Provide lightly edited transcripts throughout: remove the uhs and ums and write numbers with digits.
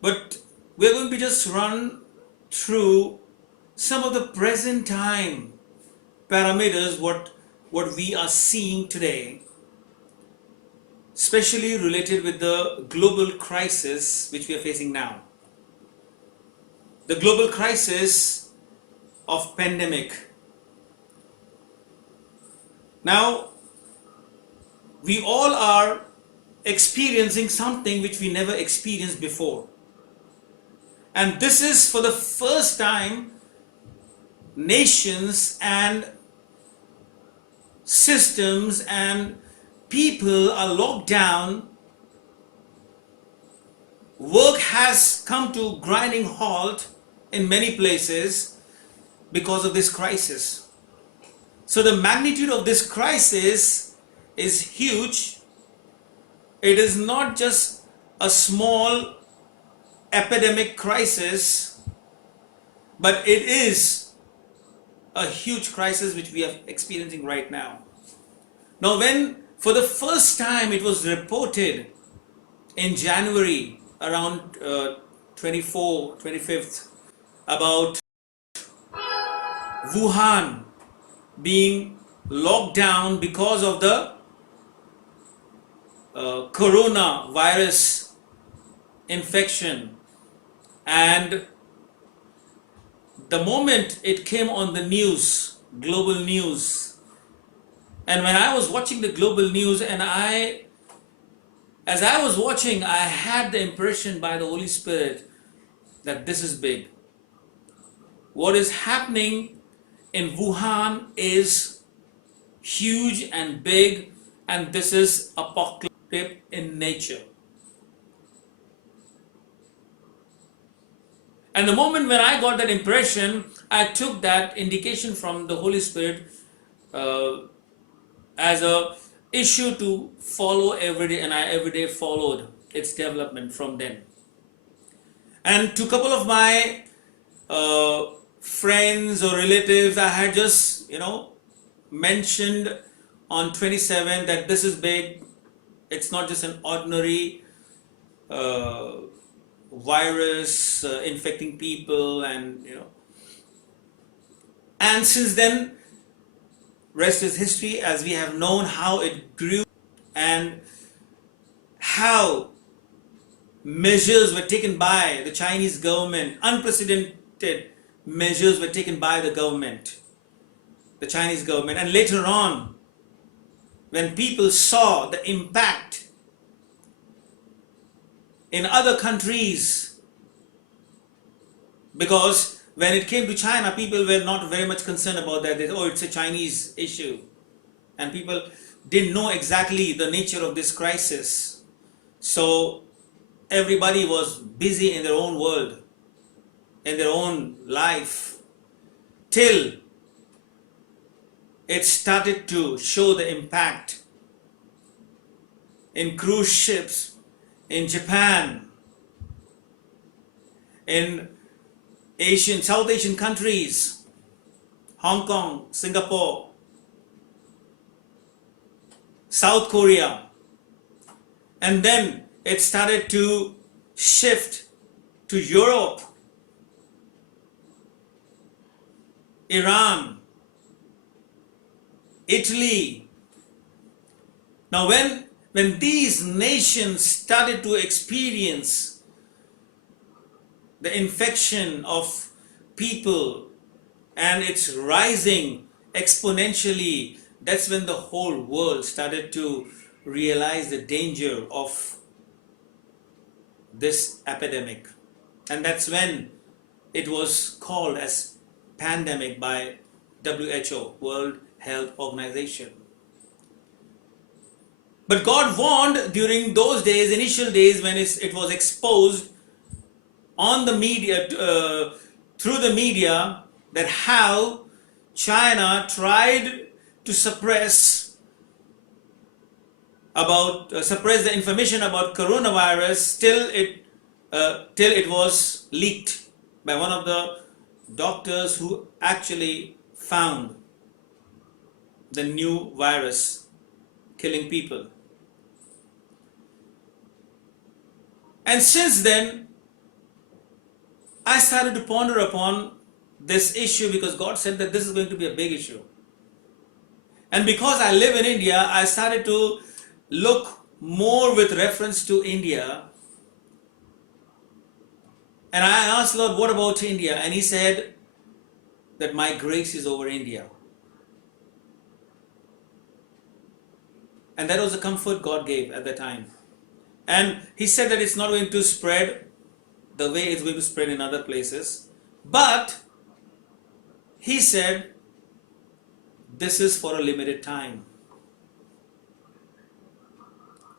But we're going to just run through some of the present time parameters, what we are seeing today, especially related with the global crisis which we are facing now. The global crisis of pandemic. Now, we all are experiencing something which we never experienced before. And this is for the first time nations and systems and people are locked down. Work has come to grinding halt in many places because of this crisis. So the magnitude of this crisis is huge. It is not just a small epidemic crisis, but it is a huge crisis which we are experiencing right now. Now, when for the first time it was reported in January around 25th about Wuhan being locked down because of the coronavirus infection, and the moment it came on the news, global news, and when I was watching the global news, and as I was watching, I had the impression by the Holy Spirit that this is big. What is happening in Wuhan is huge and big, and this is apocalyptic in nature. And the moment when I got that impression, I took that indication from the Holy Spirit as a issue to follow every day, and I every day followed its development from then. And to a couple of my friends or relatives, I had just mentioned on 27 that this is big. It's not just an ordinary virus infecting people, and and since then, rest is history, as we have known how it grew and how measures were taken by the Chinese government. Unprecedented measures were taken by the government, the Chinese government, and later on, when people saw the impact in other countries, because when it came to China, people were not very much concerned about that. They said, oh, it's a Chinese issue, and people didn't know exactly the nature of this crisis. So everybody was busy in their own world, in their own life, till it started to show the impact in cruise ships, in Japan, in South Asian countries, Hong Kong, Singapore, South Korea. And then it started to shift to Europe, Iran, Italy. Now when these nations started to experience the infection of people and it's rising exponentially, that's when the whole world started to realize the danger of this epidemic. And that's when it was called as pandemic by WHO, World Health Organization. But God warned during those days, initial days, when it was exposed on the media, through the media, that how China tried to suppress the information about coronavirus till it was leaked by one of the doctors who actually found the new virus killing people. And since then, I started to ponder upon this issue because God said that this is going to be a big issue. And because I live in India, I started to look more with reference to India. And I asked Lord, what about India? And He said that my grace is over India. And that was the comfort God gave at the time. And He said that it's not going to spread the way it's going to spread in other places. But He said this is for a limited time.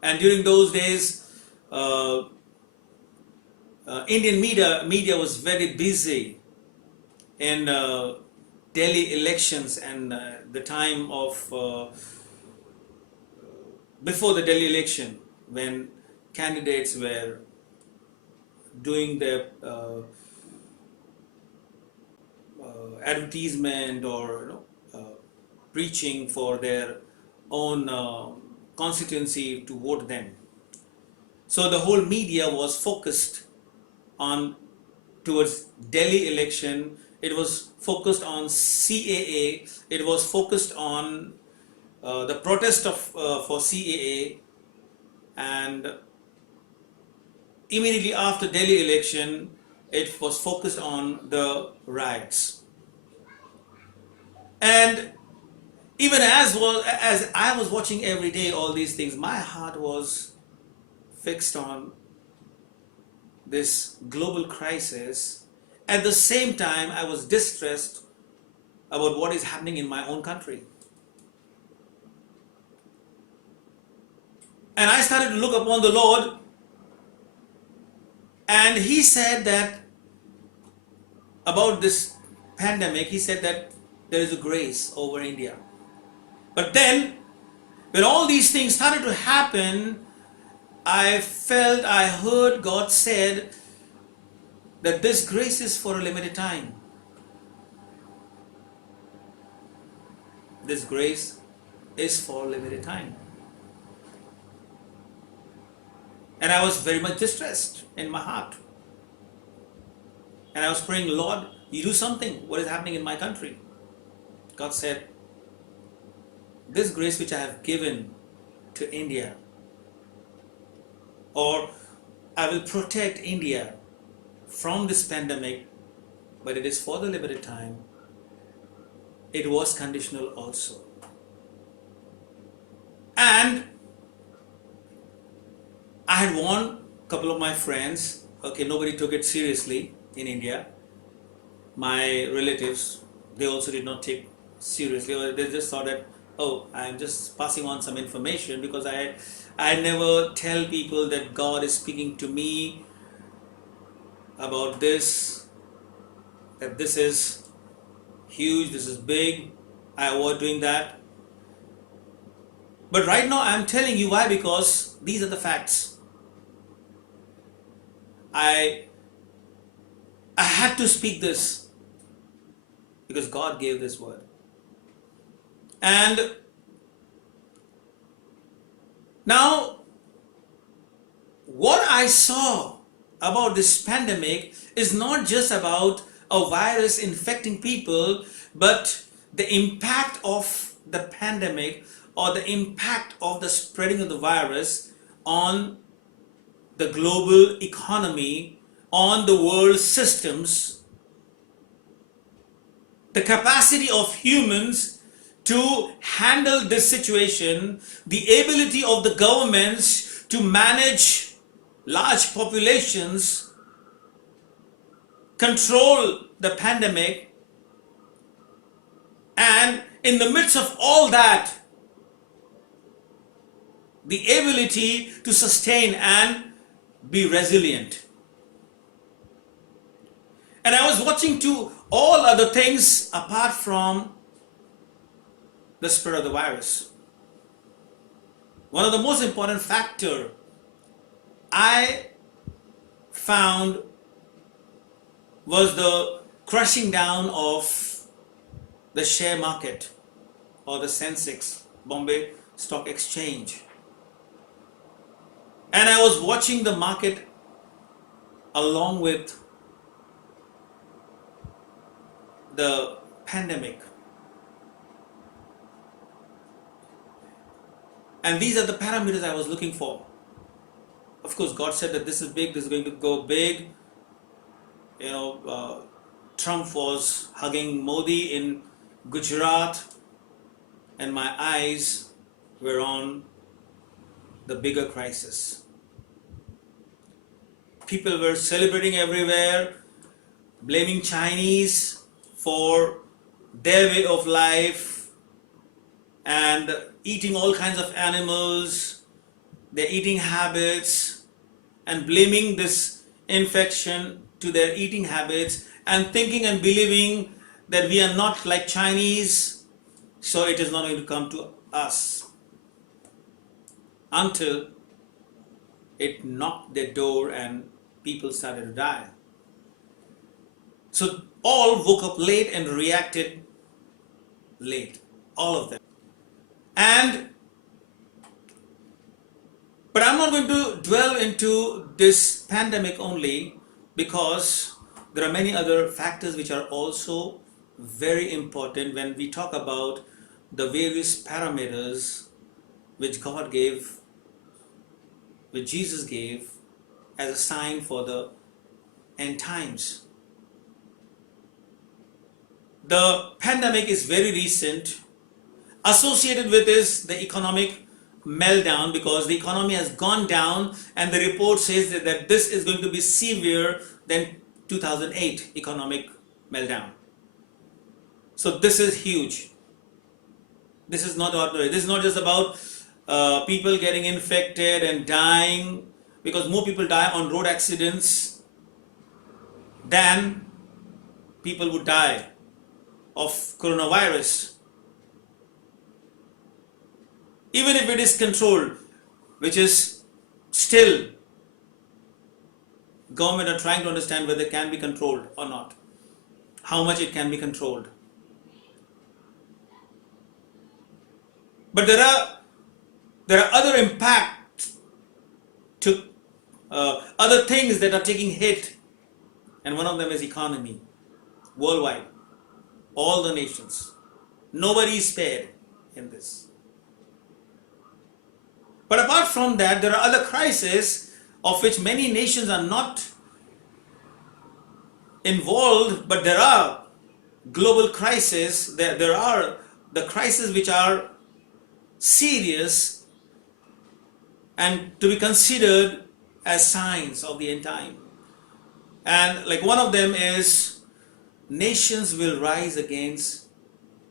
And during those days, Indian media was very busy in Delhi elections and the time of before the Delhi election, when candidates were doing their advertisement or preaching for their own constituency to vote them. So the whole media was focused on towards Delhi election. It was focused on CAA. It was focused on the protest of for CAA, and immediately after Delhi election, it was focused on the riots. And even as I was watching every day all these things, my heart was fixed on this global crisis. At the same time, I was distressed about what is happening in my own country. And I started to look upon the Lord, and He said that about this pandemic, He said that there is a grace over India. But then, when all these things started to happen, I heard God said that this grace is for a limited time. This grace is for a limited time. And I was very much distressed in my heart. And I was praying, Lord, you do something. What is happening in my country? God said, this grace which I have given to India, or I will protect India from this pandemic, but it is for the limited time. It was conditional also. And I had warned a couple of my friends. Okay, nobody took it seriously in India. My relatives, they also did not take seriously, or they just thought that, oh, I'm just passing on some information, because I never tell people that God is speaking to me about this, that this is huge, this is big. I avoid doing that. But right now I'm telling you why, because these are the facts. I had to speak this because God gave this word. And now, what I saw about this pandemic is not just about a virus infecting people, but the impact of the pandemic, or the impact of the spreading of the virus on the global economy, on the world systems, the capacity of humans to handle this situation, the ability of the governments to manage large populations, control the pandemic, and in the midst of all that, the ability to sustain and be resilient. And I was watching to all other things apart from the spread of the virus. One of the most important factor I found was the crushing down of the share market, or the Sensex, Bombay Stock Exchange. And I was watching the market along with the pandemic. And these are the parameters I was looking for. Of course, God said that this is big, this is going to go big. Trump was hugging Modi in Gujarat, and my eyes were on the bigger crisis. People were celebrating everywhere, blaming Chinese for their way of life and eating all kinds of animals, their eating habits, and blaming this infection to their eating habits and thinking and believing that we are not like Chinese, so it is not going to come to us, until it knocked their door and people started to die. So all woke up late and reacted late, all of them. But I'm not going to dwell into this pandemic only, because there are many other factors which are also very important when we talk about the various parameters which God gave, which Jesus gave as a sign for the end times. The pandemic is very recent. Associated with this, the economic meltdown, because the economy has gone down, and the report says that this is going to be severe than 2008 economic meltdown. So this is huge. This is not ordinary. This is not just about people getting infected and dying, because more people die on road accidents than people would die of coronavirus. Even if it is controlled, which is still, government are trying to understand whether it can be controlled or not, how much it can be controlled. But there are other impacts to other things that are taking hit, and one of them is economy, worldwide, all the nations. Nobody is spared in this. But apart from that, there are other crises of which many nations are not involved, but there are global crises. There are the crises which are serious and to be considered as signs of the end time. And like one of them is, nations will rise against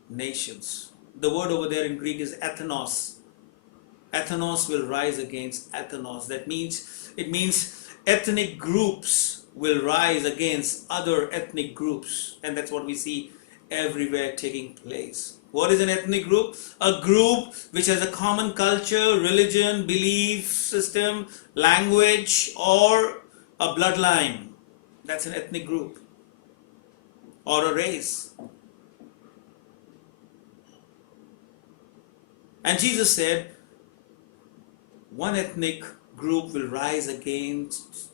nations. The word over there in Greek is ethnos. Ethnos will rise against ethnos. That means, it means ethnic groups will rise against other ethnic groups. And that's what we see everywhere taking place. What is an ethnic group? A group which has a common culture, religion, belief system, language, or a bloodline. That's an ethnic group or a race. And Jesus said, one ethnic group will rise against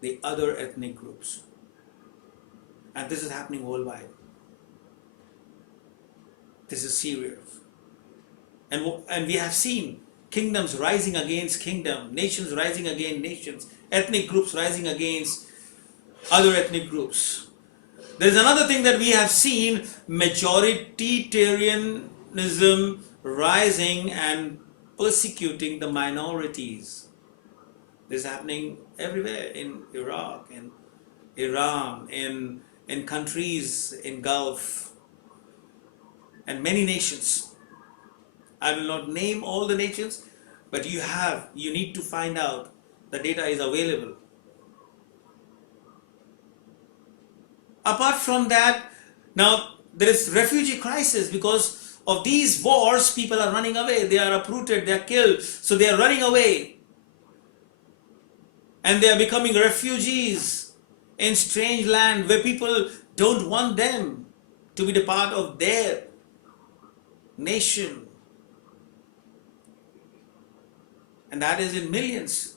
the other ethnic groups. And this is happening worldwide. This is serious. And we have seen kingdoms rising against kingdom, nations rising against nations, ethnic groups rising against other ethnic groups. There is another thing that we have seen, majoritarianism rising and persecuting the minorities. This is happening everywhere, in Iraq, in Iran, in countries in Gulf, and many nations. I will not name all the nations, but you need to find out. The data is available. Apart from that, now there is refugee crisis. Because of these wars, people are running away. They are uprooted, they are killed. So they are running away. And they are becoming refugees in strange land where people don't want them to be the part of their nation. And that is in millions.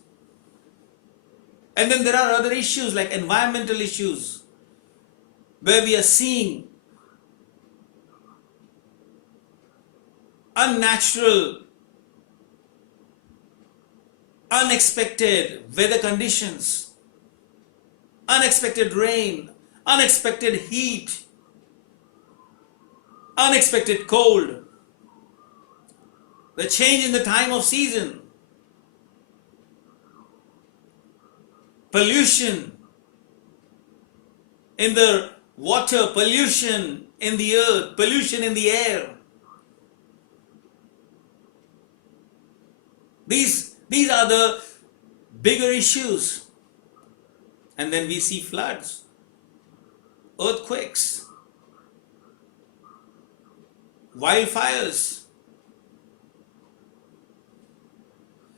And then there are other issues like environmental issues, where we are seeing unnatural, unexpected weather conditions, unexpected rain, unexpected heat, unexpected cold, the change in the time of season, pollution in the water, pollution in the earth, pollution in the air. These are the bigger issues. And then we see floods, earthquakes, wildfires.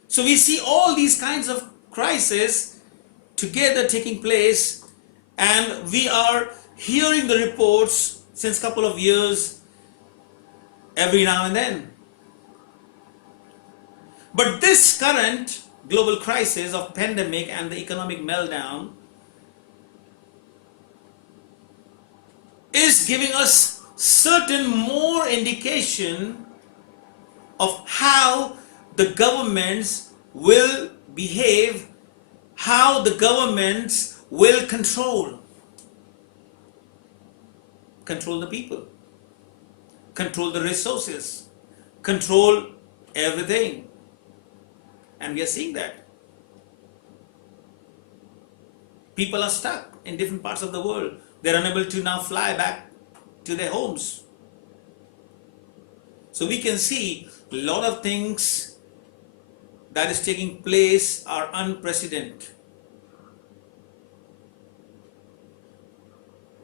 So we see all these kinds of crises together taking place, and we are hearing the reports since a couple of years every now and then. But this current global crisis of pandemic and the economic meltdown is giving us certain more indication of how the governments will behave, how the governments will control the people, control the resources, control everything. And we are seeing that. People are stuck in different parts of the world. They're unable to now fly back to their homes. So we can see a lot of things that is taking place are unprecedented.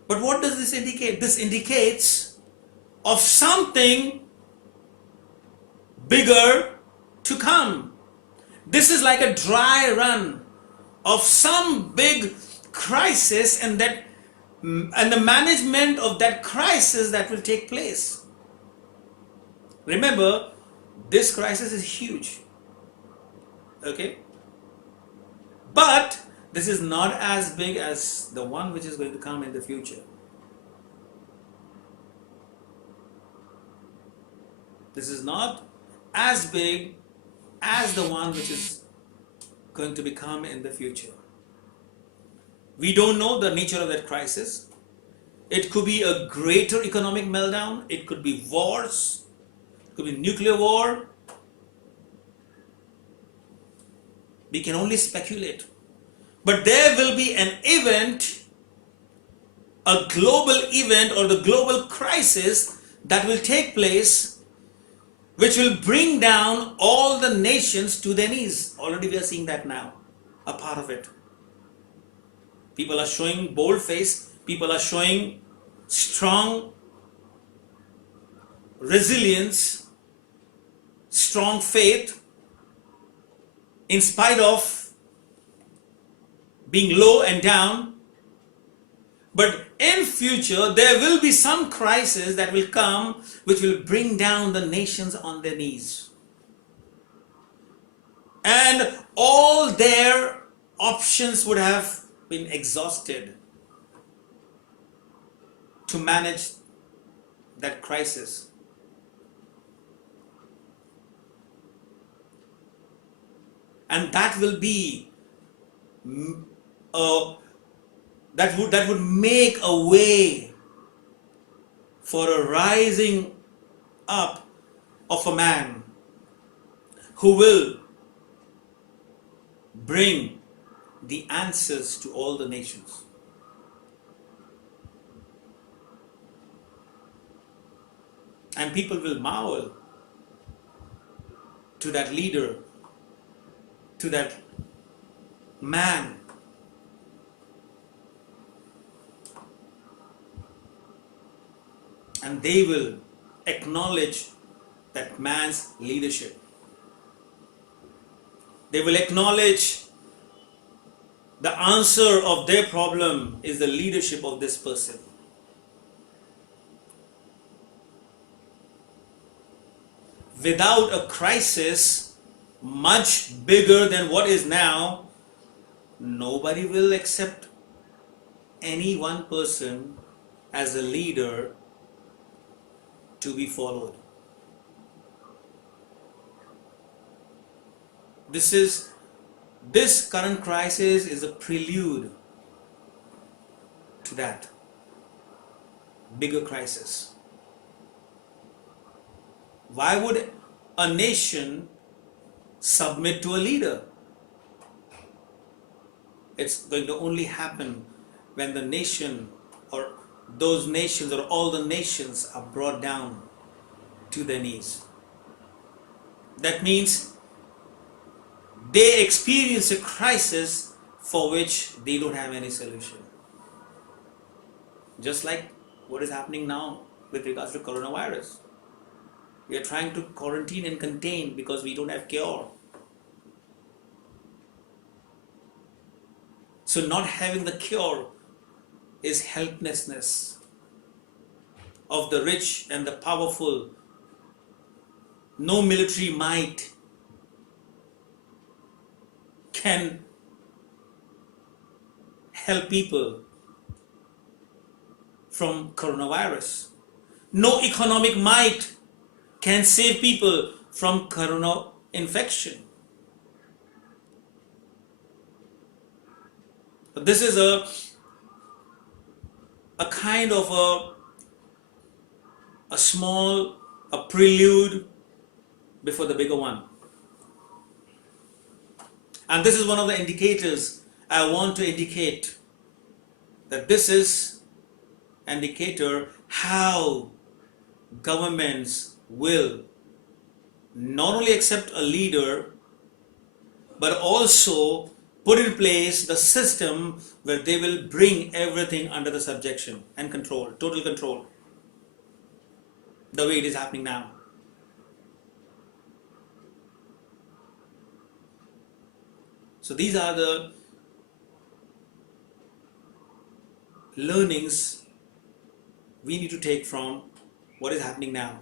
But what does this indicate? This indicates of something bigger to come. This is like a dry run of some big crisis, and the management of that crisis that will take place. Remember, this crisis is huge. Okay? But this is not as big as the one which is going to come in the future. This is not as big as the one which is going to become in the future. We don't know the nature of that crisis. It could be a greater economic meltdown. It could be wars. It could be nuclear war. We can only speculate. But there will be an event, a global event or the global crisis that will take place, which will bring down all the nations to their knees. Already we are seeing that now, a part of it. People are showing bold face. People are showing strong resilience, strong faith, in spite of being low and down. But in future, there will be some crisis that will come which will bring down the nations on their knees. And all their options would have been exhausted to manage that crisis. And that will be that would make a way for a rising up of a man who will bring the answers to all the nations. And people will marvel to that leader, to that man. And they will acknowledge that man's leadership. They will acknowledge the answer of their problem is the leadership of this person. Without a crisis much bigger than what is now, nobody will accept any one person as a leader to be followed. This current crisis is a prelude to that bigger crisis. Why would a nation submit to a leader? It's going to only happen when the nation, or those nations, or all the nations are brought down to their knees. That means they experience a crisis for which they don't have any solution. Just like what is happening now with regards to coronavirus. We are trying to quarantine and contain because we don't have cure. So not having the cure is helplessness of the rich and the powerful. No military might can help people from coronavirus. No economic might can save people from corona infection. This is a kind of a small, a prelude before the bigger one. And this is one of the indicators I want to indicate, that this is an indicator how governments will not only accept a leader, but also put in place the system where they will bring everything under the subjection and control, total control, the way it is happening now. So these are the learnings we need to take from what is happening now.